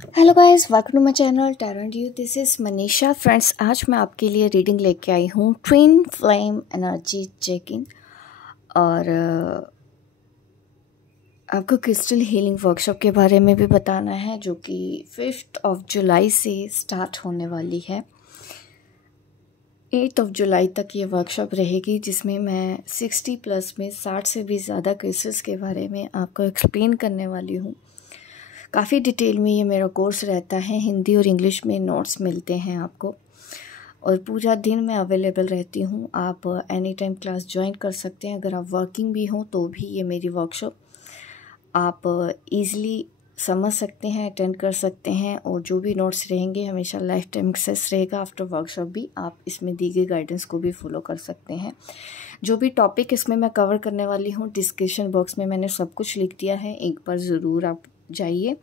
Hello guys, welcome to my channel टैरेंट यू। This is Manisha. Friends, आज मैं आपके लिए रीडिंग लेके आई हूँ ट्विन फ्लेम एनर्जी चेकिंग। और आपको क्रिस्टल हीलिंग वर्कशॉप के बारे में भी बताना है, जो कि 5 जुलाई से स्टार्ट होने वाली है। 8 जुलाई तक ये वर्कशॉप रहेगी, जिसमें मैं 60+ में 60 से भी ज़्यादा केसेस के बारे में आपको एक्सप्लेन करने वाली हूँ। काफ़ी डिटेल में ये मेरा कोर्स रहता है। हिंदी और इंग्लिश में नोट्स मिलते हैं आपको, और पूरा दिन मैं अवेलेबल रहती हूँ। आप एनी टाइम क्लास ज्वाइन कर सकते हैं। अगर आप वर्किंग भी हों तो भी ये मेरी वर्कशॉप आप ईज़िली समझ सकते हैं, अटेंड कर सकते हैं। और जो भी नोट्स रहेंगे हमेशा लाइफ टाइम एक्सेस रहेगा। आफ्टर वर्कशॉप भी आप इसमें दी गई गाइडेंस को भी फॉलो कर सकते हैं। जो भी टॉपिक इसमें मैं कवर करने वाली हूँ, डिस्क्रिप्शन बॉक्स में मैंने सब कुछ लिख दिया है। एक बार ज़रूर आप जाइए,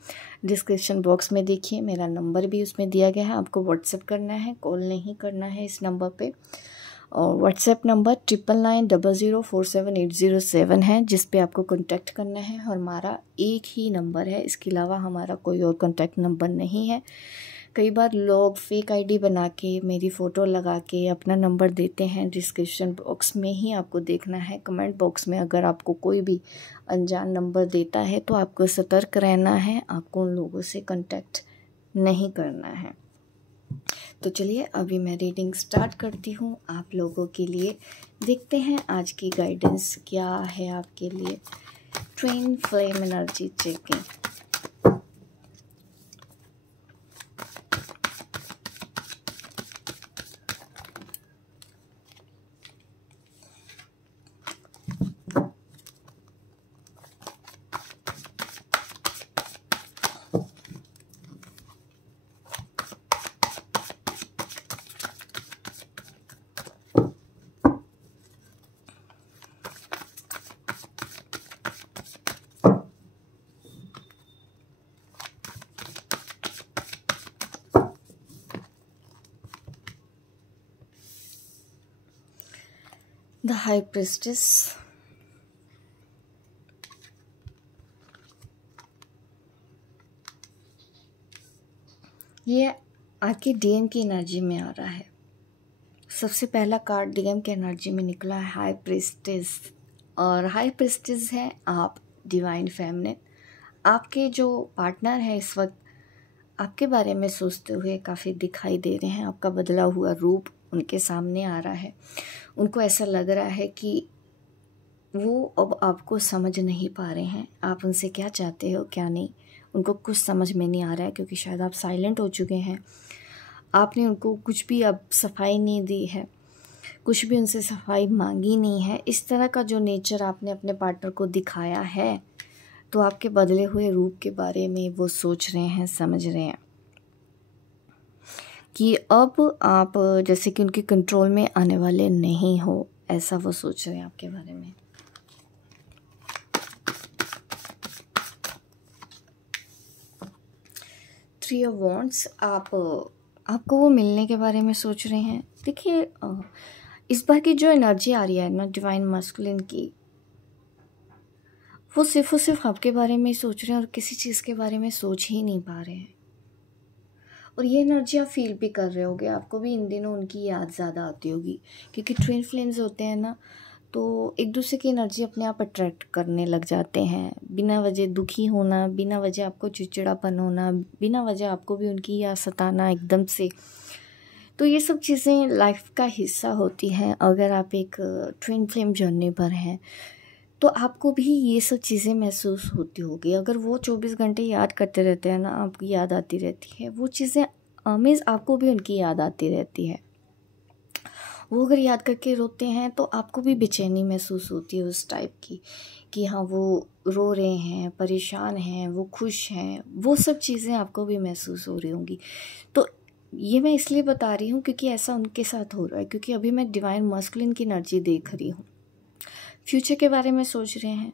डिस्क्रिप्शन बॉक्स में देखिए। मेरा नंबर भी उसमें दिया गया है। आपको व्हाट्सएप करना है, कॉल नहीं करना है इस नंबर पे। और व्हाट्सएप नंबर 9990047807 है, जिस पे आपको कांटेक्ट करना है। और हमारा एक ही नंबर है, इसके अलावा हमारा कोई और कांटेक्ट नंबर नहीं है। कई बार लोग फेक आईडी बना के, मेरी फ़ोटो लगा के अपना नंबर देते हैं। डिस्क्रिप्शन बॉक्स में ही आपको देखना है। कमेंट बॉक्स में अगर आपको कोई भी अनजान नंबर देता है तो आपको सतर्क रहना है। आपको उन लोगों से कांटेक्ट नहीं करना है। तो चलिए अभी मैं रीडिंग स्टार्ट करती हूँ आप लोगों के लिए। देखते हैं आज की गाइडेंस क्या है आपके लिए। Twin flame energy checking. The high priestess. ये आपकी डीएम की एनर्जी में आ रहा है। सबसे पहला कार्ड डीएम की एनर्जी में निकला है हाई प्रिस्टेस। और हाई प्रिस्टेस है आप, डिवाइन फेमिनिन। आपके जो पार्टनर है इस वक्त आपके बारे में सोचते हुए काफ़ी दिखाई दे रहे हैं। आपका बदला हुआ रूप उनके सामने आ रहा है। उनको ऐसा लग रहा है कि वो अब आपको समझ नहीं पा रहे हैं, आप उनसे क्या चाहते हो क्या नहीं। उनको कुछ समझ में नहीं आ रहा है, क्योंकि शायद आप साइलेंट हो चुके हैं। आपने उनको कुछ भी अब सफाई नहीं दी है, कुछ भी उनसे सफाई मांगी नहीं है। इस तरह का जो नेचर आपने अपने पार्टनर को दिखाया है, तो आपके बदले हुए रूप के बारे में वो सोच रहे हैं, समझ रहे हैं कि अब आप जैसे कि उनके कंट्रोल में आने वाले नहीं हो। ऐसा वो सोच रहे हैं आपके बारे में। Three of wands. आपको वो मिलने के बारे में सोच रहे हैं। देखिए, इस बार की जो एनर्जी आ रही है ना डिवाइन मस्कुलिन की, वो सिर्फ और सिर्फ आपके बारे में ही सोच रहे हैं, और किसी चीज़ के बारे में सोच ही नहीं पा रहे हैं। और ये एनर्जी आप फील भी कर रहे होगे। आपको भी इन दिनों उनकी याद ज़्यादा आती होगी, क्योंकि ट्विन फ्लेम्स होते हैं ना, तो एक दूसरे की एनर्जी अपने आप अट्रैक्ट करने लग जाते हैं। बिना वजह दुखी होना, बिना वजह आपको चिड़चिड़ापन होना, बिना वजह आपको भी उनकी याद सताना एकदम से। तो ये सब चीज़ें लाइफ का हिस्सा होती हैं। अगर आप एक ट्विन फ्लेम जर्नी पर हैं तो आपको भी ये सब चीज़ें महसूस होती होगी। अगर वो 24 घंटे याद करते रहते हैं ना, आपको याद आती रहती है वो चीज़ें, मीन्स आपको भी उनकी याद आती रहती है। वो अगर याद करके रोते हैं तो आपको भी बेचैनी महसूस होती है उस टाइप की, कि हाँ वो रो रहे हैं, परेशान हैं, वो खुश हैं। वो सब चीज़ें आपको भी महसूस हो रही होंगी। तो ये मैं इसलिए बता रही हूँ क्योंकि ऐसा उनके साथ हो रहा है। क्योंकि अभी मैं डिवाइन मस्कुलिन की एनर्जी देख रही हूँ। फ्यूचर के बारे में सोच रहे हैं,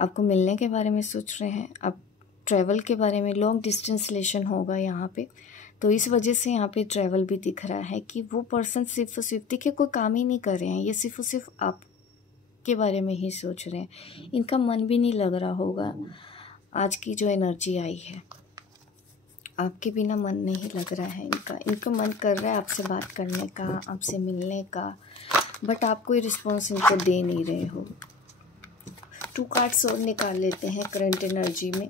आपको मिलने के बारे में सोच रहे हैं, आप ट्रैवल के बारे में, लॉन्ग डिस्टेंस रिलेशन होगा यहाँ पे। तो इस वजह से यहाँ पे ट्रैवल भी दिख रहा है कि वो पर्सन सिर्फ और सिर्फ, देखिए, कोई काम ही नहीं कर रहे हैं। ये सिर्फ और सिर्फ आप के बारे में ही सोच रहे हैं। इनका मन भी नहीं लग रहा होगा। आज की जो एनर्जी आई है, आपके बिना मन नहीं लग रहा है इनका मन कर रहा है आपसे बात करने का, आपसे मिलने का, बट आप कोई रिस्पॉन्स इनको दे नहीं रहे हो। 2 कार्ड्स और निकाल लेते हैं करंट एनर्जी में।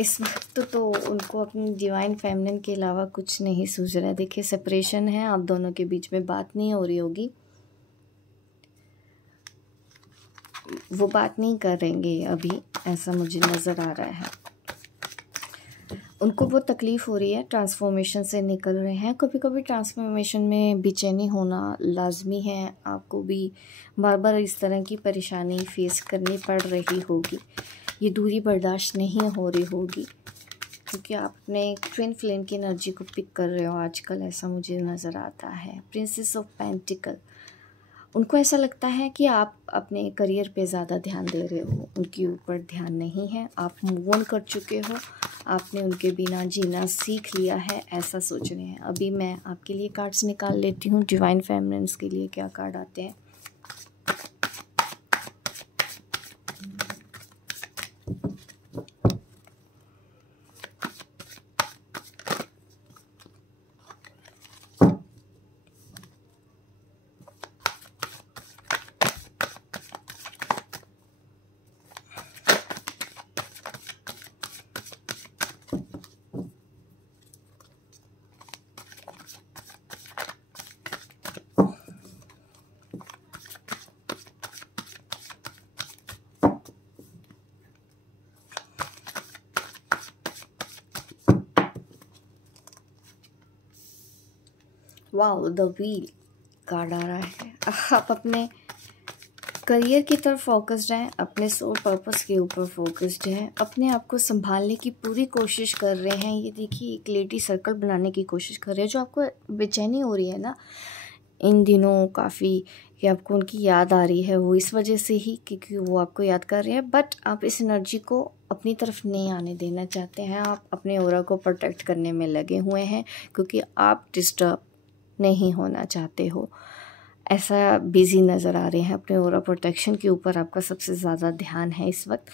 इस वक्त तो उनको अपनी डिवाइन फेमिनिन के अलावा कुछ नहीं सूझ रहा है। देखिए सेपरेशन है, आप दोनों के बीच में बात नहीं हो रही होगी, वो बात नहीं करेंगे अभी, ऐसा मुझे नज़र आ रहा है। उनको बहुत तकलीफ़ हो रही है, ट्रांसफॉर्मेशन से निकल रहे हैं। कभी कभी ट्रांसफॉर्मेशन में बेचैनी होना लाजमी है, आपको भी बार बार इस तरह की परेशानी फेस करनी पड़ रही होगी, ये दूरी बर्दाश्त नहीं हो रही होगी, क्योंकि आप अपने ट्विन फ्लेम की एनर्जी को पिक कर रहे हो आजकल, ऐसा मुझे नज़र आता है। प्रिंसेस ऑफ पेंटिकल, उनको ऐसा लगता है कि आप अपने करियर पे ज़्यादा ध्यान दे रहे हो, उनके ऊपर ध्यान नहीं है। आप मूव ऑन कर चुके हो, आपने उनके बिना जीना सीख लिया है, ऐसा सोच रहे हैं। अभी मैं आपके लिए कार्ड्स निकाल लेती हूँ, डिवाइन फेमिनिन्स के लिए क्या कार्ड आते हैं। वाओ, द व्हील कार्ड आ रहा है। आप अपने करियर की तरफ फोकस्ड हैं, अपने सोल पर्पस के ऊपर फोकस्ड हैं, अपने आप को संभालने की पूरी कोशिश कर रहे हैं। ये देखिए एक लेडी सर्कल बनाने की कोशिश कर रहे हैं। जो आपको बेचैनी हो रही है ना इन दिनों काफ़ी, कि आपको उनकी याद आ रही है, वो इस वजह से ही क्योंकि वो आपको याद कर रहे हैं, बट आप इस एनर्जी को अपनी तरफ नहीं आने देना चाहते हैं। आप अपने ऑरा को प्रोटेक्ट करने में लगे हुए हैं, क्योंकि आप डिस्टर्ब नहीं होना चाहते हो, ऐसा बिजी नज़र आ रहे हैं। अपने ऑरा प्रोटेक्शन के ऊपर आपका सबसे ज़्यादा ध्यान है इस वक्त,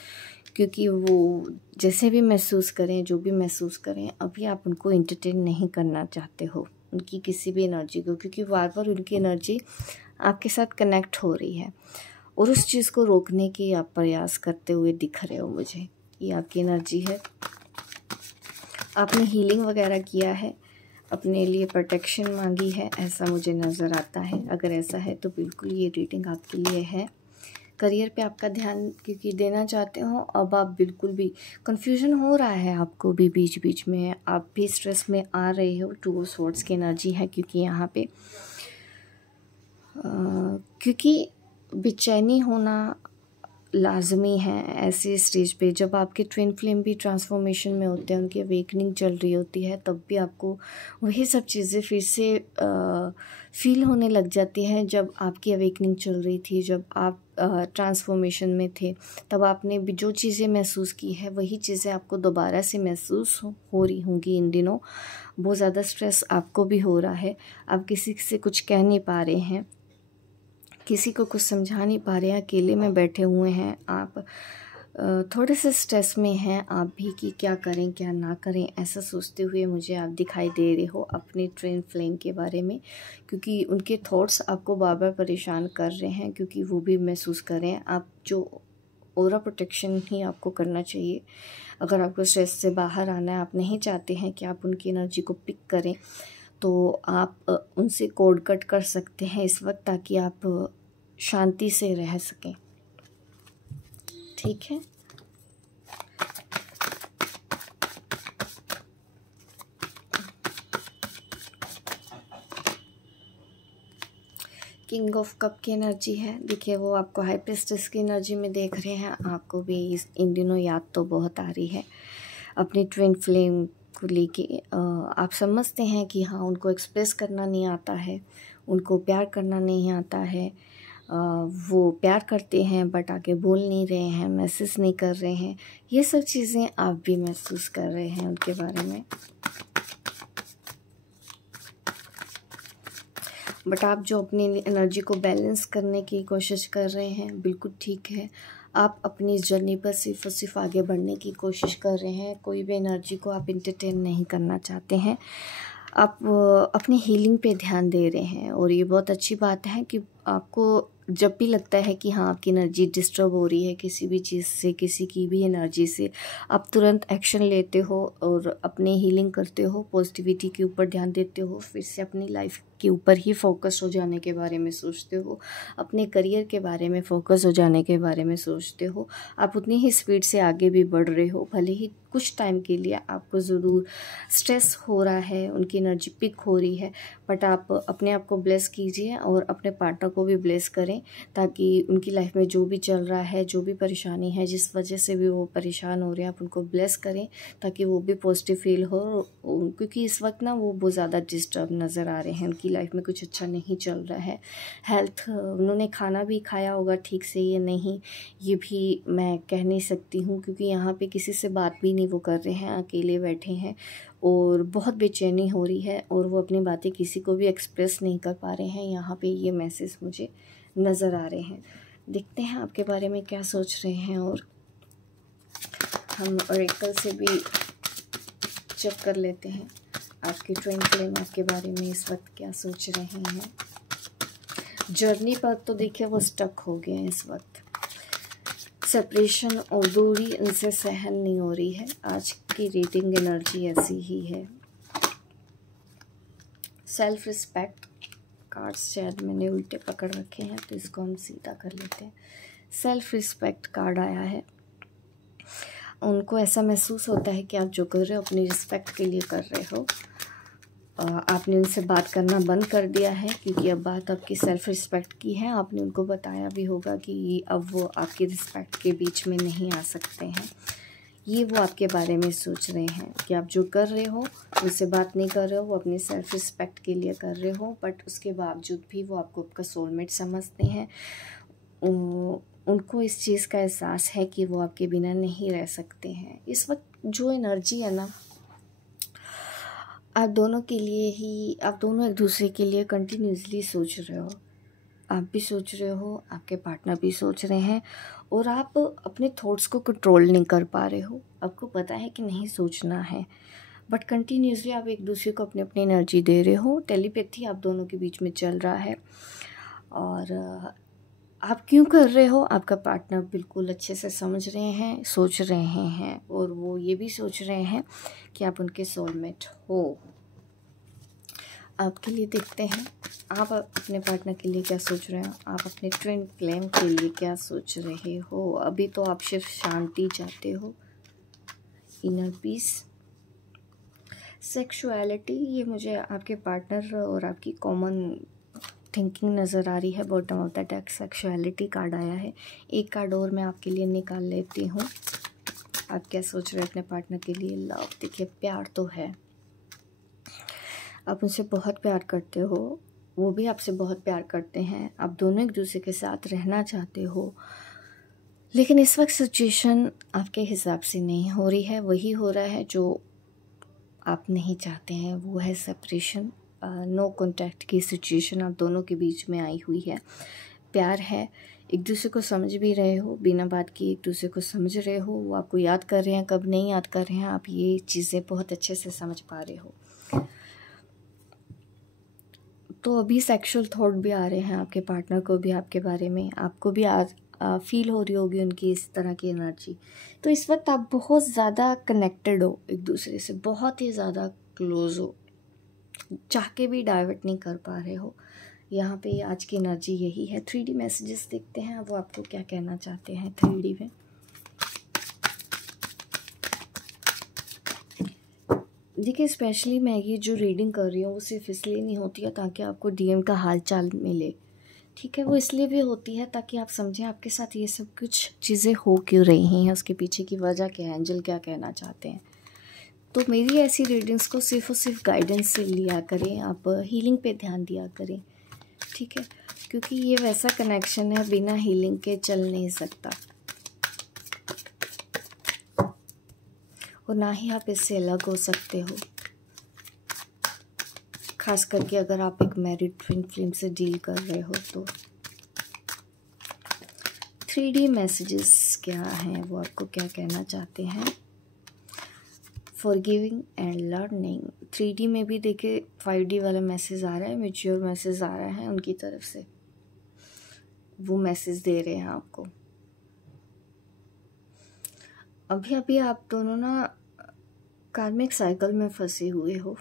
क्योंकि वो जैसे भी महसूस करें, जो भी महसूस करें, अभी आप उनको इंटरटेन नहीं करना चाहते हो, उनकी किसी भी एनर्जी को, क्योंकि बार बार उनकी एनर्जी आपके साथ कनेक्ट हो रही है और उस चीज़ को रोकने की आप प्रयास करते हुए दिख रहे हो मुझे। ये आपकी एनर्जी है। आपने हीलिंग वगैरह किया है, अपने लिए प्रोटेक्शन मांगी है, ऐसा मुझे नज़र आता है। अगर ऐसा है तो बिल्कुल ये रीडिंग आपके लिए है। करियर पे आपका ध्यान क्योंकि देना चाहते हो, अब आप बिल्कुल भी कंफ्यूजन हो रहा है आपको भी, बीच बीच में आप भी स्ट्रेस में आ रहे हो। 2 ऑफ स्वॉर्ड्स की एनर्जी है, क्योंकि यहाँ पे क्योंकि बेचैनी होना लाजमी है ऐसे स्टेज पे, जब आपके ट्विन फ्लेम भी ट्रांसफॉर्मेशन में होते हैं, उनकी अवेकनिंग चल रही होती है, तब भी आपको वही सब चीज़ें फिर से फील होने लग जाती हैं। जब आपकी अवेकनिंग चल रही थी, जब आप ट्रांसफॉर्मेशन में थे, तब आपने भी जो चीज़ें महसूस की है वही चीज़ें आपको दोबारा से महसूस हो रही होंगी इन दिनों। बहुत ज़्यादा स्ट्रेस आपको भी हो रहा है, आप किसी से कुछ कह नहीं पा रहे हैं, किसी को कुछ समझा नहीं पा रहे हैं, अकेले में बैठे हुए हैं आप, थोड़े से स्ट्रेस में हैं आप भी कि क्या करें क्या ना करें, ऐसा सोचते हुए मुझे आप दिखाई दे रहे हो अपने ट्विन फ्लेम के बारे में, क्योंकि उनके थॉट्स आपको बार बार परेशान कर रहे हैं, क्योंकि वो भी महसूस कर रहे हैं। आप जो ऑरा प्रोटेक्शन ही आपको करना चाहिए। अगर आपको स्ट्रेस से बाहर आना है, आप नहीं चाहते हैं कि आप उनकी एनर्जी को पिक करें, तो आप उनसे कोड कट कर सकते हैं इस वक्त, ताकि आप शांति से रह सकें। ठीक है, किंग ऑफ कप की एनर्जी है। देखिए वो आपको हाई प्रिस्टेस की एनर्जी में देख रहे हैं। आपको भी इन दिनों याद तो बहुत आ रही है अपनी ट्विन फ्लेम को लेके। आप समझते हैं कि हाँ, उनको एक्सप्रेस करना नहीं आता है, उनको प्यार करना नहीं आता है, वो प्यार करते हैं बट आके बोल नहीं रहे हैं, मैसेज नहीं कर रहे हैं। ये सब चीज़ें आप भी महसूस कर रहे हैं उनके बारे में, बट आप जो अपनी एनर्जी को बैलेंस करने की कोशिश कर रहे हैं बिल्कुल ठीक है। आप अपनी इस जर्नी पर सिर्फ और सिर्फ आगे बढ़ने की कोशिश कर रहे हैं। कोई भी एनर्जी को आप इंटरटेन नहीं करना चाहते हैं। आप अपनी हीलिंग पे ध्यान दे रहे हैं और ये बहुत अच्छी बात है कि आपको जब भी लगता है कि हाँ आपकी एनर्जी डिस्टर्ब हो रही है किसी भी चीज़ से, किसी की भी एनर्जी से, आप तुरंत एक्शन लेते हो और अपनी हीलिंग करते हो, पॉजिटिविटी के ऊपर ध्यान देते हो, फिर से अपनी लाइफ के ऊपर ही फोकस हो जाने के बारे में सोचते हो, अपने करियर के बारे में फोकस हो जाने के बारे में सोचते हो। आप उतनी ही स्पीड से आगे भी बढ़ रहे हो। भले ही कुछ टाइम के लिए आपको ज़रूर स्ट्रेस हो रहा है, उनकी एनर्जी पिक हो रही है, बट आप अपने आप को ब्लेस कीजिए और अपने पार्टनर को भी ब्लेस करें, ताकि उनकी लाइफ में जो भी चल रहा है, जो भी परेशानी है, जिस वजह से भी वो परेशान हो रहे हैं, आप उनको ब्लेस करें ताकि वो भी पॉजिटिव फील हो। क्योंकि इस वक्त ना वो बहुत ज़्यादा डिस्टर्ब नज़र आ रहे हैं, उनकी लाइफ में कुछ अच्छा नहीं चल रहा है। हेल्थ, उन्होंने खाना भी खाया होगा ठीक से या नहीं ये भी मैं कह नहीं सकती हूँ, क्योंकि यहाँ पे किसी से बात भी नहीं वो कर रहे हैं, अकेले बैठे हैं और बहुत बेचैनी हो रही है और वो अपनी बातें किसी को भी एक्सप्रेस नहीं कर पा रहे हैं। यहाँ पे ये मैसेज मुझे नज़र आ रहे हैं। देखते हैं आपके बारे में क्या सोच रहे हैं और हम ऑरेकल से भी चेक कर लेते हैं आपके ट्विन फ्लेम आपके बारे में इस वक्त क्या सोच रहे हैं। जर्नी पर तो देखिए वो स्टक हो गए हैं इस वक्त, सेपरेशन और दूरी इनसे सहन नहीं हो रही है। आज की रीडिंग एनर्जी ऐसी ही है। सेल्फ रिस्पेक्ट कार्ड्स शायद मैंने उल्टे पकड़ रखे हैं तो इसको हम सीधा कर लेते हैं। सेल्फ रिस्पेक्ट कार्ड आया है। उनको ऐसा महसूस होता है कि आप जो कर रहे हो अपनी रिस्पेक्ट के लिए कर रहे हो। आपने उनसे बात करना बंद कर दिया है क्योंकि अब बात आपकी सेल्फ रिस्पेक्ट की है। आपने उनको बताया भी होगा कि अब वो आपकी रिस्पेक्ट के बीच में नहीं आ सकते हैं। ये वो आपके बारे में सोच रहे हैं कि आप जो कर रहे हो उनसे बात नहीं कर रहे हो, वो अपनी सेल्फ रिस्पेक्ट के लिए कर रहे हो, बट उसके बावजूद भी वो आपको आपका सोलमेट समझते हैं। उनको इस चीज़ का एहसास है कि वो आपके बिना नहीं रह सकते हैं। इस वक्त जो एनर्जी है ना, आप दोनों के लिए ही, आप दोनों एक दूसरे के लिए कंटिन्यूसली सोच रहे हो। आप भी सोच रहे हो, आपके पार्टनर भी सोच रहे हैं और आप अपने थॉट्स को कंट्रोल नहीं कर पा रहे हो। आपको पता है कि नहीं सोचना है, बट कंटिन्यूसली आप एक दूसरे को अपनी अपनी एनर्जी दे रहे हो। टेलीपैथी आप दोनों के बीच में चल रहा है और आप क्यों कर रहे हो आपका पार्टनर बिल्कुल अच्छे से समझ रहे हैं, सोच रहे हैं और वो ये भी सोच रहे हैं कि आप उनके सोलमेट हो। आपके लिए देखते हैं आप अपने पार्टनर के लिए क्या सोच रहे हो, आप अपने ट्विन फ्लेम के लिए क्या सोच रहे हो। अभी तो आप सिर्फ शांति चाहते हो, इनर पीस, सेक्सुअलिटी। ये मुझे आपके पार्टनर और आपकी कॉमन थिंकिंग नज़र आ रही है। Bottom of the deck sexuality card आया है। एक कार्ड और मैं आपके लिए निकाल लेती हूँ। आप क्या सोच रहे हैं अपने पार्टनर के लिए। लव, देखिए प्यार तो है, आप उनसे बहुत प्यार करते हो, वो भी आपसे बहुत प्यार करते हैं। आप दोनों एक दूसरे के साथ रहना चाहते हो, लेकिन इस वक्त सिचुएशन आपके हिसाब से नहीं हो रही है। वही हो रहा है जो आप नहीं चाहते हैं, वो है सेपरेशन, नो कॉन्टैक्ट की सिचुएशन आप दोनों के बीच में आई हुई है। प्यार है, एक दूसरे को समझ भी रहे हो, बिना बात की एक दूसरे को समझ रहे हो। वो आपको याद कर रहे हैं, कब नहीं याद कर रहे हैं, आप ये चीज़ें बहुत अच्छे से समझ पा रहे हो। तो अभी सेक्सुअल थॉट भी आ रहे हैं आपके पार्टनर को भी आपके बारे में, आपको भी फील हो रही होगी उनकी इस तरह की एनर्जी। तो इस वक्त आप बहुत ज़्यादा कनेक्टेड हो एक दूसरे से, बहुत ही ज़्यादा क्लोज हो, चाह के भी डाइवर्ट नहीं कर पा रहे हो। यहाँ पे आज की एनर्जी यही है। 3D मैसेजेस देखते हैं वो आपको क्या कहना चाहते हैं 3D में। देखिए स्पेशली मैं ये जो रीडिंग कर रही हूँ वो सिर्फ इसलिए नहीं होती है ताकि आपको DM का हाल चाल मिले, ठीक है। वो इसलिए भी होती है ताकि आप समझें आपके साथ ये सब कुछ चीज़ें हो क्यों रही हैं, उसके पीछे की वजह क्या है, एंजल क्या कहना चाहते हैं। तो मेरी ऐसी रीडिंग्स को सिर्फ और सिर्फ गाइडेंस से लिया करें, आप हीलिंग पे ध्यान दिया करें, ठीक है। क्योंकि ये वैसा कनेक्शन है बिना हीलिंग के चल नहीं सकता और ना ही आप इससे अलग हो सकते हो। खास करके अगर आप एक मैरिड ट्विन फ्लेम से डील कर रहे हो तो। 3D मैसेजेस क्या हैं, वो आपको क्या कहना चाहते हैं। Forgiving and learning. 3D में भी देखिए 5D वाला मैसेज आ रहा है, मैच्योर मैसेज आ रहा है उनकी तरफ से, वो मैसेज दे रहे हैं आपको। अभी अभी आप दोनों ना कार्मिक साइकिल में फंसे हुए हो,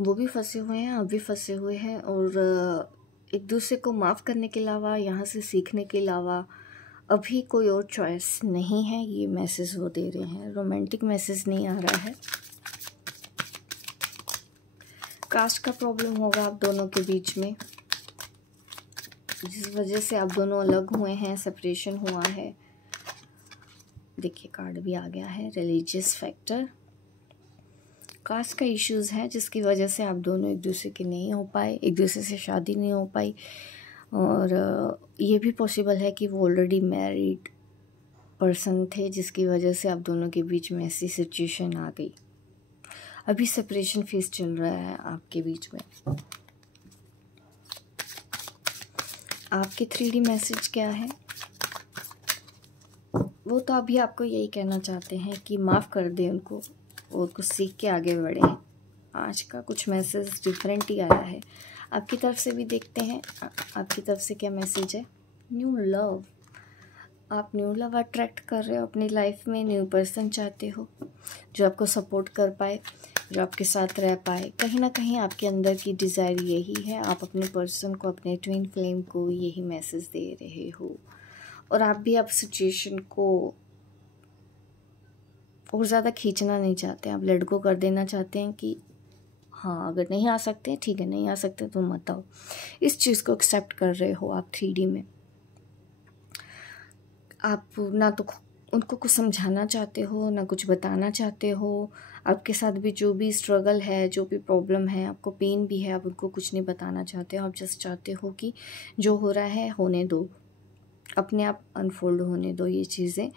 वो भी फंसे हुए हैं, आप भी फंसे हुए हैं, और एक दूसरे को माफ़ करने के अलावा, यहाँ से सीखने के अलावा अभी कोई और चॉइस नहीं है। ये मैसेज वो दे रहे हैं, रोमांटिक मैसेज नहीं आ रहा है। कास्ट का प्रॉब्लम होगा आप दोनों के बीच में, जिस वजह से आप दोनों अलग हुए हैं, सेपरेशन हुआ है। देखिए कार्ड भी आ गया है, रिलीजियस फैक्टर। कास्ट का इश्यूज़ है जिसकी वजह से आप दोनों एक दूसरे के नहीं हो पाए, एक दूसरे से शादी नहीं हो पाई, और ये भी पॉसिबल है कि वो ऑलरेडी मैरिड पर्सन थे जिसकी वजह से आप दोनों के बीच में ऐसी सिचुएशन आ गई। अभी सेपरेशन फेज चल रहा है आपके बीच में। आपके 3D मैसेज क्या है? वो तो अभी आपको यही कहना चाहते हैं कि माफ़ कर दें उनको और कुछ सीख के आगे बढ़ें। आज का कुछ मैसेज डिफरेंट ही आया है। आपकी तरफ से भी देखते हैं आपकी तरफ से क्या मैसेज है। New love. आप न्यू लव अट्रैक्ट कर रहे हो अपनी लाइफ में, न्यू पर्सन चाहते हो जो आपको सपोर्ट कर पाए, जो आपके साथ रह पाए। कहीं ना कहीं आपके अंदर की डिज़ायर यही है, आप अपने पर्सन को, अपने ट्विन फ्लेम को यही मैसेज दे रहे हो। और आप भी अब सिचुएशन को और ज़्यादा खींचना नहीं चाहते, आप लेट गो कर देना चाहते हैं कि हाँ अगर नहीं आ सकते ठीक है, नहीं आ सकते तो मत आओ। इस चीज़ को एक्सेप्ट कर रहे हो आप 3D में। आप ना तो उनको कुछ समझाना चाहते हो, ना कुछ बताना चाहते हो। आपके साथ भी जो भी स्ट्रगल है, जो भी प्रॉब्लम है, आपको पेन भी है, आप उनको कुछ नहीं बताना चाहते हो। आप जस्ट चाहते हो कि जो हो रहा है होने दो, अपने आप अनफोल्ड होने दो ये चीज़ें।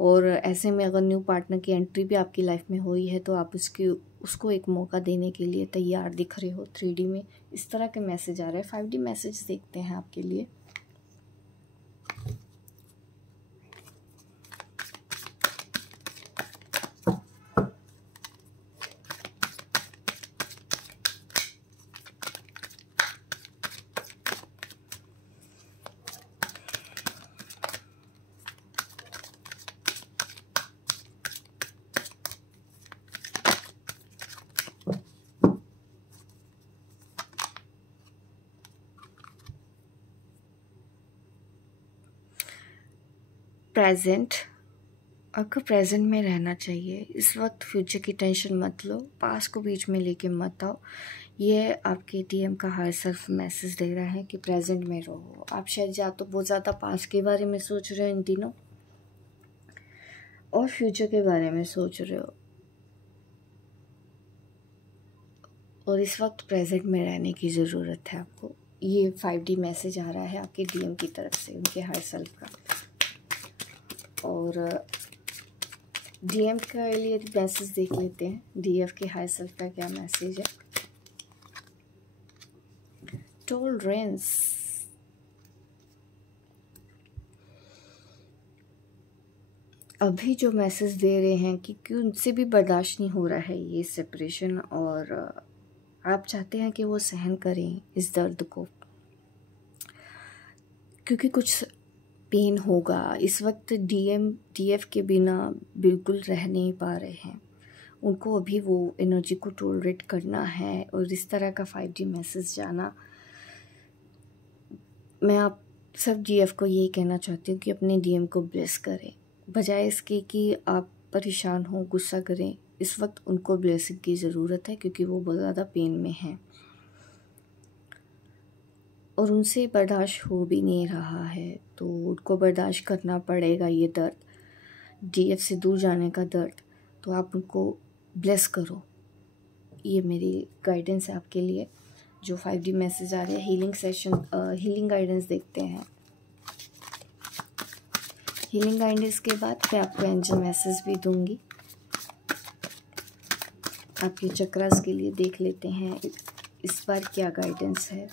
और ऐसे में अगर न्यू पार्टनर की एंट्री भी आपकी लाइफ में हुई है तो आप उसको एक मौका देने के लिए तैयार दिख रहे हो 3D में। इस तरह के मैसेज आ रहे हैं। 5D मैसेज देखते हैं आपके लिए। प्रेजेंट, आपको प्रेजेंट में रहना चाहिए इस वक्त। फ्यूचर की टेंशन मत लो, पास्ट को बीच में लेके मत आओ। ये आपके DM का हायर सेल्फ मैसेज दे रहा है कि प्रेजेंट में रहो। आप शायद या तो बहुत ज़्यादा पास्ट के बारे में सोच रहे हो इन दिनों, और फ्यूचर के बारे में सोच रहे हो, और इस वक्त प्रेजेंट में रहने की ज़रूरत है आपको। ये 5D मैसेज आ रहा है आपके DM की तरफ से, उनके हायर सेल्फ का। और DM के लिए मैसेज देख लेते हैं, DF के हाई सेल्फ का क्या मैसेज है। टॉलरेंस। अभी जो मैसेज दे रहे हैं कि उनसे भी बर्दाश्त नहीं हो रहा है ये सेपरेशन, और आप चाहते हैं कि वो सहन करें इस दर्द को, क्योंकि कुछ पेन होगा। इस वक्त DF के बिना बिल्कुल रह नहीं पा रहे हैं, उनको अभी वो एनर्जी को टॉलरेट करना है। और इस तरह का 5D मैसेज जाना, मैं आप सब DF को यही कहना चाहती हूँ कि अपने DM को ब्लेस करें, बजाय इसके कि आप परेशान हो, गुस्सा करें। इस वक्त उनको ब्लेसिंग की ज़रूरत है क्योंकि वो बहुत ज़्यादा पेन में हैं और उनसे बर्दाश्त हो भी नहीं रहा है, तो उनको बर्दाश्त करना पड़ेगा ये दर्द, DF से दूर जाने का दर्द। तो आप उनको ब्लेस करो, ये मेरी गाइडेंस है आपके लिए। जो 5D मैसेज आ रहे हैं, हीलिंग सेशन, हीलिंग गाइडेंस देखते हैं। हीलिंग गाइडेंस के बाद मैं आपको एंजल मैसेज भी दूंगी। आपके चक्रास के लिए देख लेते हैं इस बार क्या गाइडेंस है।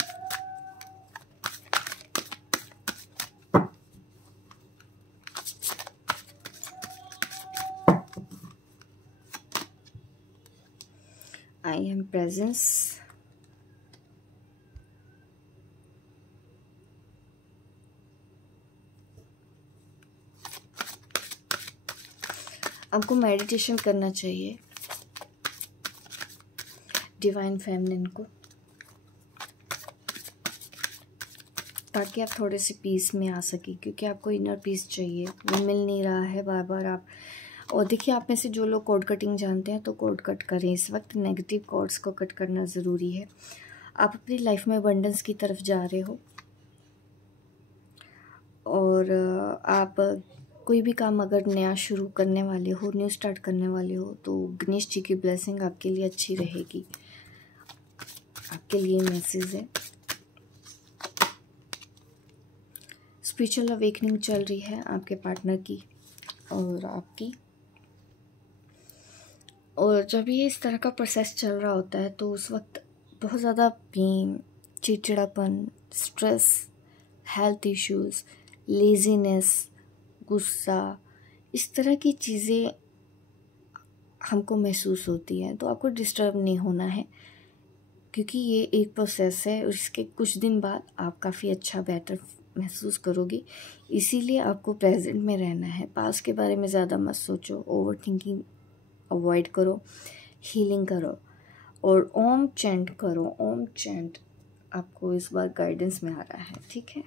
I am presence. आपको मेडिटेशन करना चाहिए डिवाइन फेमिनिन को, ताकि आप थोड़े से पीस में आ सके, क्योंकि आपको इनर पीस चाहिए, वो मिल नहीं रहा है बार बार आप। और देखिए, आप में से जो लोग कोड कटिंग जानते हैं तो कोड कट करें। इस वक्त नेगेटिव कोड्स को कट करना ज़रूरी है। आप अपनी लाइफ में अबंडेंस की तरफ जा रहे हो, और आप कोई भी काम अगर नया शुरू करने वाले हो, न्यू स्टार्ट करने वाले हो, तो गणेश जी की ब्लेसिंग आपके लिए अच्छी रहेगी। आपके लिए मैसेज है। स्पिरिचुअल अवेकनिंग चल रही है आपके पार्टनर की और आपकी। और जब ये इस तरह का प्रोसेस चल रहा होता है तो उस वक्त बहुत ज़्यादा पेन, चिड़चिड़ापन, स्ट्रेस, हेल्थ इश्यूज़, लेज़ीनेस, गुस्सा, इस तरह की चीज़ें हमको महसूस होती हैं। तो आपको डिस्टर्ब नहीं होना है, क्योंकि ये एक प्रोसेस है और इसके कुछ दिन बाद आप काफ़ी अच्छा बेटर महसूस करोगे। इसीलिए आपको प्रेजेंट में रहना है। पास्ट के बारे में ज़्यादा मत सोचो, ओवर थिंकिंग अवॉइड करो, हीलिंग करो और ओम चैंट करो। ओम चैंट आपको इस बार गाइडेंस में आ रहा है, ठीक है।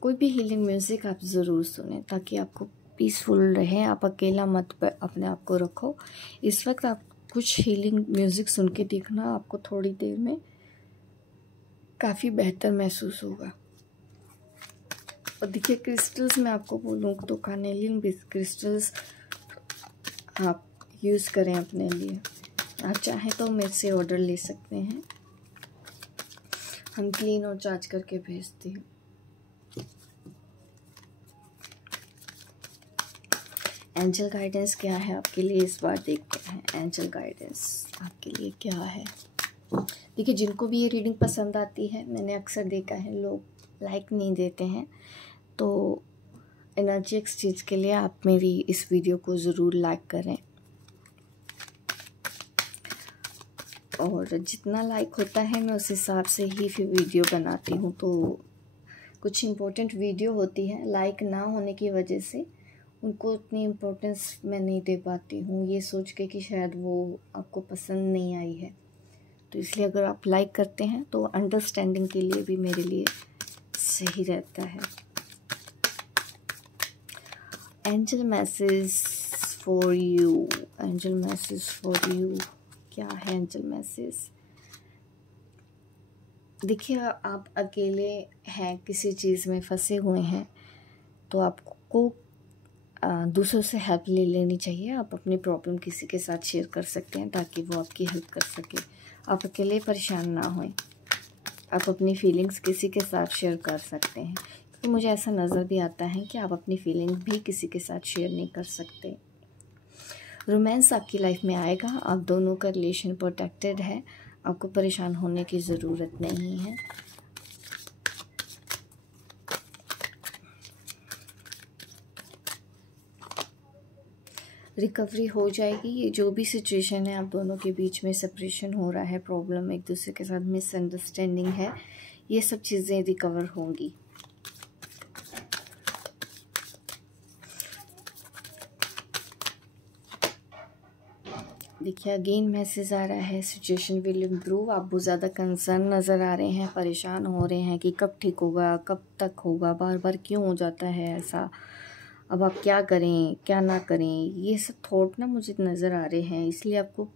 कोई भी हीलिंग म्यूज़िक आप ज़रूर सुने ताकि आपको पीसफुल रहे। आप अकेला मत अपने आप को रखो। इस वक्त आप कुछ हीलिंग म्यूज़िक सुन के देखना, आपको थोड़ी देर में काफ़ी बेहतर महसूस होगा। और देखिए, क्रिस्टल्स मैं आपको बोलूँ तो कार्नेलियन क्रिस्टल्स आप यूज़ करें अपने लिए। आप चाहें तो मेरे से ऑर्डर ले सकते हैं, हम क्लीन और चार्ज करके भेजते हैं। एंजल गाइडेंस क्या है आपके लिए इस बार देखते हैं। एंजल गाइडेंस आपके लिए क्या है। देखिए, जिनको भी ये रीडिंग पसंद आती है, मैंने अक्सर देखा है लोग लाइक नहीं देते हैं, तो एनर्जी एक्सचेंज के लिए आप मेरी इस वीडियो को ज़रूर लाइक करें। और जितना लाइक होता है मैं उस हिसाब से ही फिर वीडियो बनाती हूँ। तो कुछ इम्पोर्टेंट वीडियो होती है, लाइक ना होने की वजह से उनको उतनी इम्पोर्टेंस मैं नहीं दे पाती हूँ, ये सोच के कि शायद वो आपको पसंद नहीं आई है। तो इसलिए अगर आप लाइक करते हैं तो अंडरस्टैंडिंग के लिए भी मेरे लिए सही रहता है। Angel message for you, angel message for you क्या है एंजल मैसेज। देखिए, आप अकेले हैं, किसी चीज़ में फंसे हुए हैं, तो आपको दूसरों से हेल्प ले लेनी चाहिए। आप अपनी प्रॉब्लम किसी के साथ शेयर कर सकते हैं ताकि वो आपकी हेल्प कर सके। आप अकेले परेशान ना होएं, आप अपनी फीलिंग्स किसी के साथ शेयर कर सकते हैं। तो मुझे ऐसा नज़र भी आता है कि आप अपनी फीलिंग्स भी किसी के साथ शेयर नहीं कर सकते। रोमांस आपकी लाइफ में आएगा, आप दोनों का रिलेशन प्रोटेक्टेड है, आपको परेशान होने की ज़रूरत नहीं है। रिकवरी हो जाएगी। ये जो भी सिचुएशन है आप दोनों के बीच में, सेपरेशन हो रहा है, प्रॉब्लम, एक दूसरे के साथ मिसअंडरस्टैंडिंग है, ये सब चीज़ें रिकवर होंगी। देखिए, अगेन मैसेज आ रहा है, सिचुएशन विल इम्प्रूव। आप बहुत ज़्यादा कंसर्न नज़र आ रहे हैं, परेशान हो रहे हैं कि कब ठीक होगा, कब तक होगा, बार बार क्यों हो जाता है ऐसा, अब आप क्या करें क्या ना करें, ये सब थॉट ना मुझे नज़र आ रहे हैं। इसलिए आपको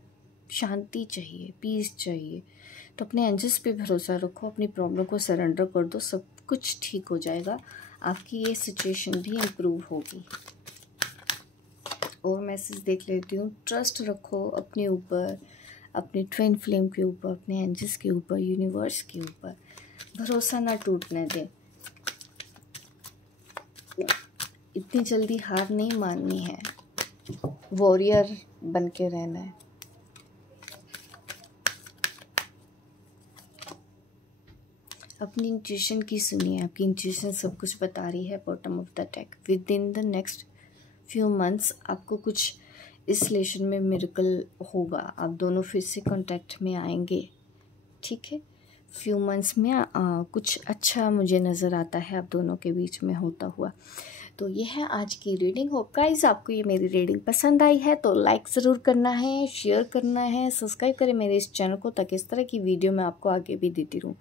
शांति चाहिए, पीस चाहिए। तो अपने एंजल्स पे भरोसा रखो, अपनी प्रॉब्लम को सरेंडर कर दो, सब कुछ ठीक हो जाएगा। आपकी ये सिचुएशन भी इम्प्रूव होगी। और मैसेज देख लेती हूँ। ट्रस्ट रखो अपने ऊपर, अपनी ट्विन फ्लेम के ऊपर, अपने एंजल्स के ऊपर, यूनिवर्स के ऊपर। भरोसा ना टूटने दें। इतनी जल्दी हार नहीं माननी है, वॉरियर बन के रहना है। अपनी इंट्यूशन की सुनिए, आपकी इंट्यूशन सब कुछ बता रही है। Bottom of the deck, with in the next few months आपको कुछ इस रिलेशन में मिरेकल होगा, आप दोनों फिर से कांटेक्ट में आएंगे, ठीक है। फ्यू मंथ्स में कुछ अच्छा मुझे नज़र आता है आप दोनों के बीच में होता हुआ। तो ये है आज की रीडिंग। होप गाइस आपको ये मेरी रीडिंग पसंद आई है तो लाइक ज़रूर करना है, शेयर करना है, सब्सक्राइब करें मेरे इस चैनल को, ताकि इस तरह की वीडियो मैं आपको आगे भी देती रहूँ।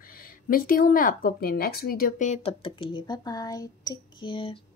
मिलती हूँ मैं आपको अपने नेक्स्ट वीडियो पे, तब तक के लिए बाय बाय, टेक केयर।